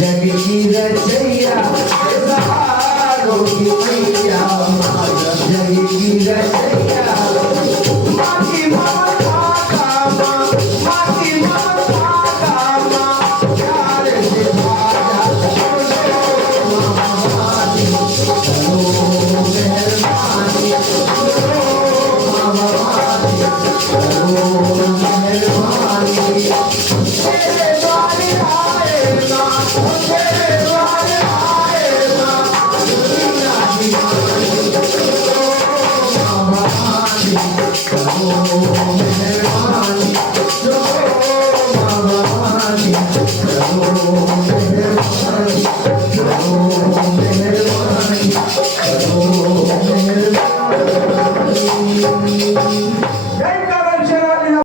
जग की रचैया सहारों की मैया जग की रचैया माटी ममता का माँ माटी ममता का माँ प्यार से भाजा भवानी करो मेहरबानी करो भवानी करो मेहरबानी तेरे द्वार आए ना